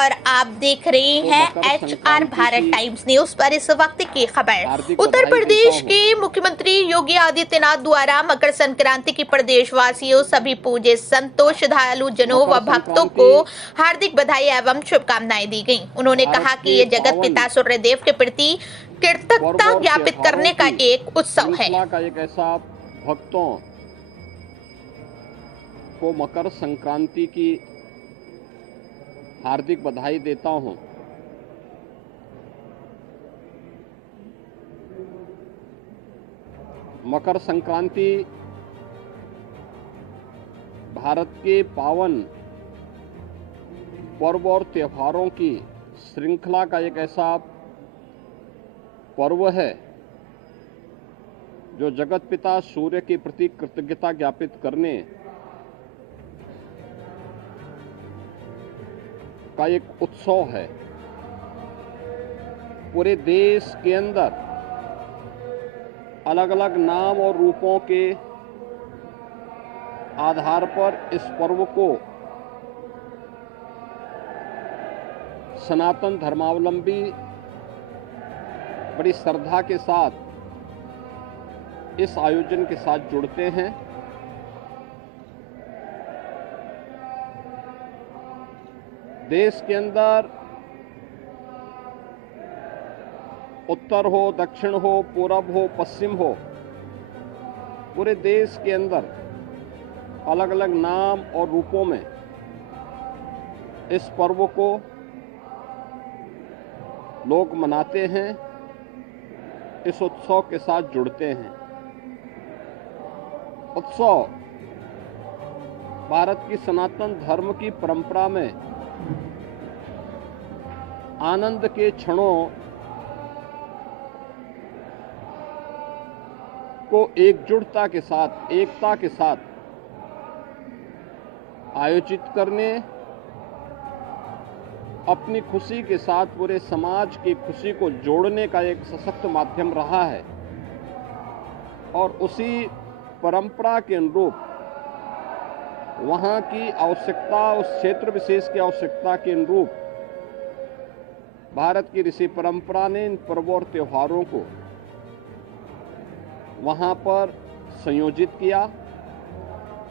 और आप देख रहे हैं HR भारत टाइम्स न्यूज पर इस वक्त की खबर। उत्तर प्रदेश के मुख्यमंत्री योगी आदित्यनाथ द्वारा मकर संक्रांति की प्रदेशवासियों, सभी पूज्य संतों, श्रद्धालु जनों व भक्तों को हार्दिक बधाई एवं शुभकामनाएं दी गयी। उन्होंने कहा कि ये जगत पिता सूर्यदेव के प्रति कृतज्ञता ज्ञापित करने का एक उत्सव है। एक ऐसा भक्तों को मकर संक्रांति की हार्दिक बधाई देता हूं। मकर संक्रांति भारत के पावन पर्व और त्योहारों की श्रृंखला का एक ऐसा पर्व है जो जगत पिता सूर्य के प्रति कृतज्ञता ज्ञापित करने का एक उत्सव है। पूरे देश के अंदर अलग अलग नाम और रूपों के आधार पर इस पर्व को सनातन धर्मावलंबी बड़ी श्रद्धा के साथ इस आयोजन के साथ जुड़ते हैं। देश के अंदर उत्तर हो, दक्षिण हो, पूरब हो, पश्चिम हो, पूरे देश के अंदर अलग अलग नाम और रूपों में इस पर्व को लोग मनाते हैं, इस उत्सव के साथ जुड़ते हैं। उत्सव भारत की सनातन धर्म की परंपरा में आनंद के क्षणों को एकजुटता के साथ, एकता के साथ आयोजित करने, अपनी खुशी के साथ पूरे समाज की खुशी को जोड़ने का एक सशक्त माध्यम रहा है। और उसी परंपरा के अनुरूप वहां की आवश्यकता, उस क्षेत्र विशेष की आवश्यकता के अनुरूप भारत की ऋषि परंपरा ने इन पर्वों और त्योहारों को वहां पर संयोजित किया।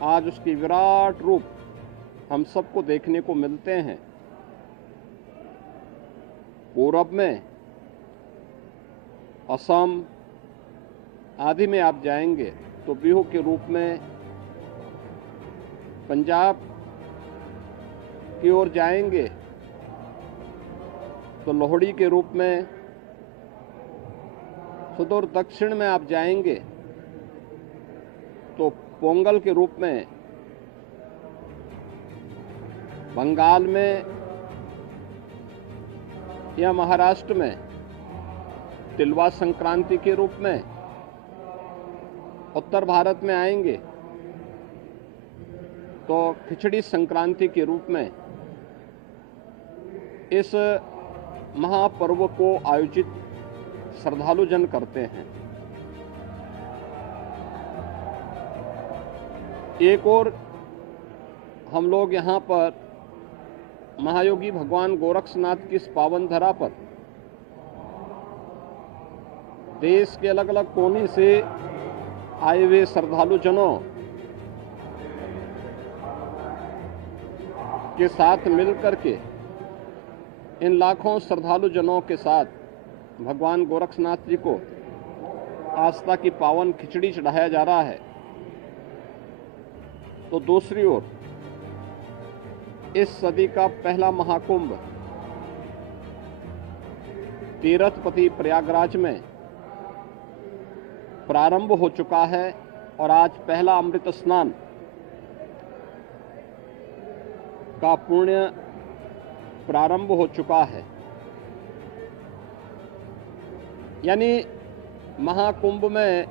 आज उसकी विराट रूप हम सबको देखने को मिलते हैं। पूरब में असम आदि में आप जाएंगे तो बिहू के रूप में, पंजाब की ओर जाएंगे तो लोहड़ी के रूप में, सुदूर दक्षिण में आप जाएंगे तो पोंगल के रूप में, बंगाल में या महाराष्ट्र में तिलवा संक्रांति के रूप में, उत्तर भारत में आएंगे तो खिचड़ी संक्रांति के रूप में इस महापर्व को आयोजित श्रद्धालु जन करते हैं। एक और हम लोग यहाँ पर महायोगी भगवान गोरक्षनाथ की इस पावन धरा पर देश के अलग अलग कोने से आए हुए श्रद्धालु जनों के साथ मिलकर के, इन लाखों श्रद्धालु जनों के साथ भगवान गोरक्षनाथ जी को आस्था की पावन खिचड़ी चढ़ाया जा रहा है। तो दूसरी ओर इस सदी का पहला महाकुंभ तीर्थपति प्रयागराज में प्रारंभ हो चुका है और आज पहला अमृत स्नान का पुण्य प्रारंभ हो चुका है। यानी महाकुंभ में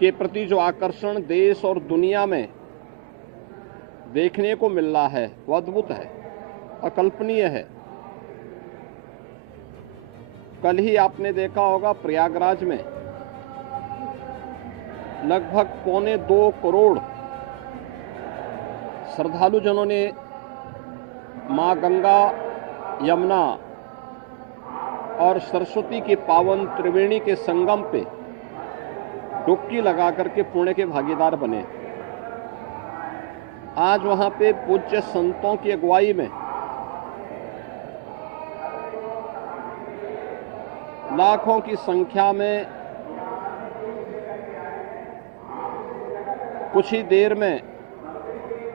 के प्रति जो आकर्षण देश और दुनिया में देखने को मिल रहा है वो अद्भुत है, अकल्पनीय है। कल ही आपने देखा होगा प्रयागराज में लगभग 1.25 करोड़ श्रद्धालु जनों ने माँ गंगा, यमुना और सरस्वती की पावन त्रिवेणी के संगम पे डुबकी लगा करके पुण्य के भागीदार बने। आज वहां पे पूज्य संतों की अगुवाई में लाखों की संख्या में कुछ ही देर में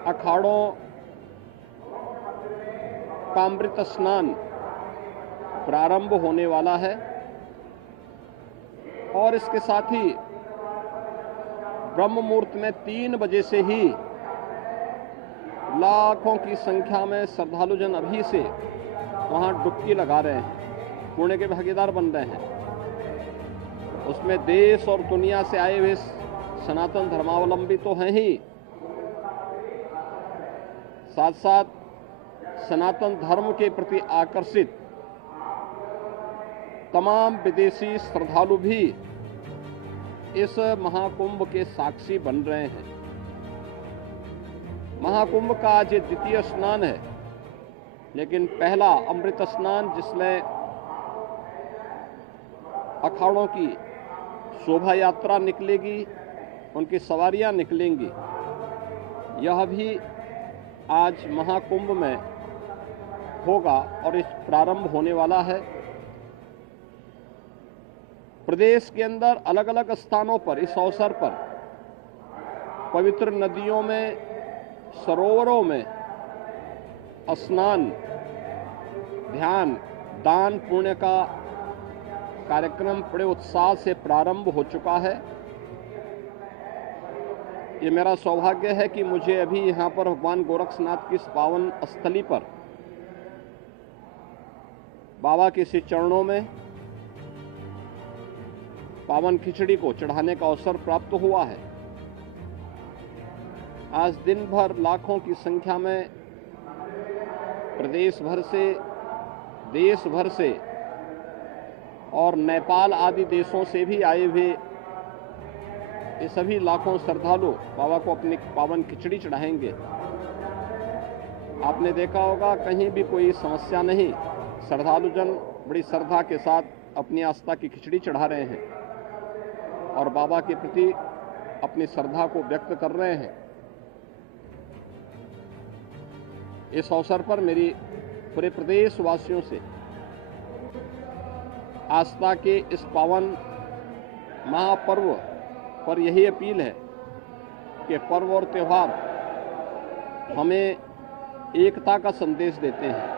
अखाड़ों का अमृत स्नान प्रारंभ होने वाला है और इसके साथ ही ब्रह्म मुहूर्त में 3 बजे से ही लाखों की संख्या में श्रद्धालुजन अभी से वहां डुबकी लगा रहे हैं, पुण्य के भागीदार बन रहे हैं। उसमें देश और दुनिया से आए हुए सनातन धर्मावलंबी तो हैं ही, साथ साथ सनातन धर्म के प्रति आकर्षित तमाम विदेशी श्रद्धालु भी इस महाकुंभ के साक्षी बन रहे हैं। महाकुंभ का आज द्वितीय स्नान है, लेकिन पहला अमृत स्नान जिसमें अखाड़ों की शोभा यात्रा निकलेगी, उनकी सवारियां निकलेंगी, यह भी आज महाकुंभ में होगा और इस प्रारंभ होने वाला है। प्रदेश के अंदर अलग अलग स्थानों पर इस अवसर पर पवित्र नदियों में, सरोवरों में स्नान, ध्यान, दान, पुण्य का कार्यक्रम बड़े उत्साह से प्रारंभ हो चुका है। ये मेरा सौभाग्य है कि मुझे अभी यहाँ पर भगवान गोरक्षनाथ की इस पावन स्थली पर बाबा के श्री चरणों में पावन खिचड़ी को चढ़ाने का अवसर प्राप्त हुआ है। आज दिन भर लाखों की संख्या में प्रदेश भर से, देश भर से और नेपाल आदि देशों से भी आए हुए ये सभी लाखों श्रद्धालु बाबा को अपनी पावन खिचड़ी चढ़ाएंगे। आपने देखा होगा कहीं भी कोई समस्या नहीं, श्रद्धालुजन बड़ी श्रद्धा के साथ अपनी आस्था की खिचड़ी चढ़ा रहे हैं और बाबा के प्रति अपनी श्रद्धा को व्यक्त कर रहे हैं। इस अवसर पर मेरी पूरे प्रदेश वासियों से आस्था के इस पावन महापर्व पर यही अपील है कि पर्व और त्योहार हमें एकता का संदेश देते हैं,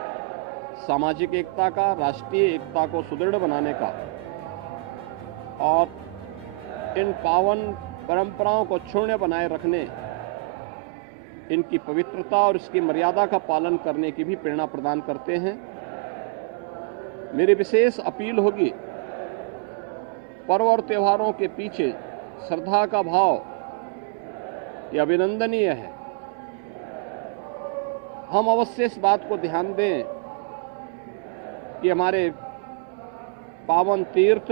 सामाजिक एकता का, राष्ट्रीय एकता को सुदृढ़ बनाने का, और इन पावन परंपराओं को क्षुण्य बनाए रखने, इनकी पवित्रता और इसकी मर्यादा का पालन करने की भी प्रेरणा प्रदान करते हैं। मेरी विशेष अपील होगी, पर्व और त्योहारों के पीछे श्रद्धा का भाव ये अभिनंदनीय है। हम अवश्य इस बात को ध्यान दें कि हमारे पावन तीर्थ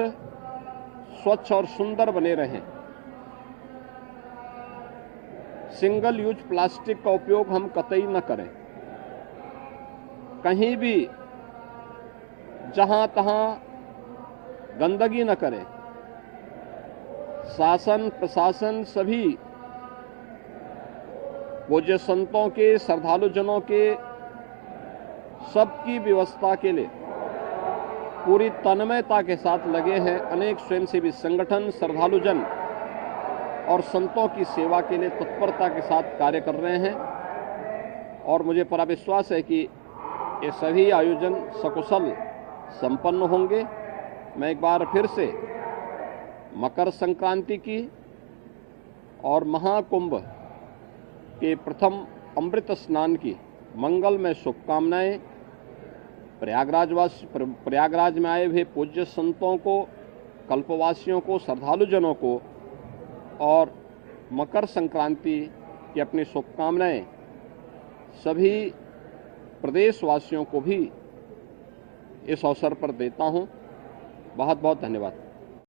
स्वच्छ और सुंदर बने रहें। सिंगल यूज प्लास्टिक का उपयोग हम कतई न करें। कहीं भी जहां तहां गंदगी न करें। शासन प्रशासन सभी पूज्य संतों के, श्रद्धालुजनों के सबकी व्यवस्था के लिए पूरी तन्मयता के साथ लगे हैं। अनेक स्वयंसेवी संगठन श्रद्धालुजन और संतों की सेवा के लिए तत्परता के साथ कार्य कर रहे हैं और मुझे पूरा विश्वास है कि ये सभी आयोजन सकुशल संपन्न होंगे। मैं एक बार फिर से मकर संक्रांति की और महाकुंभ के प्रथम अमृत स्नान की मंगलमय शुभकामनाएं प्रयागराज में आए हुए पूज्य संतों को, कल्पवासियों को, श्रद्धालुजनों को और मकर संक्रांति की अपनी शुभकामनाएं सभी प्रदेशवासियों को भी इस अवसर पर देता हूं। बहुत बहुत धन्यवाद।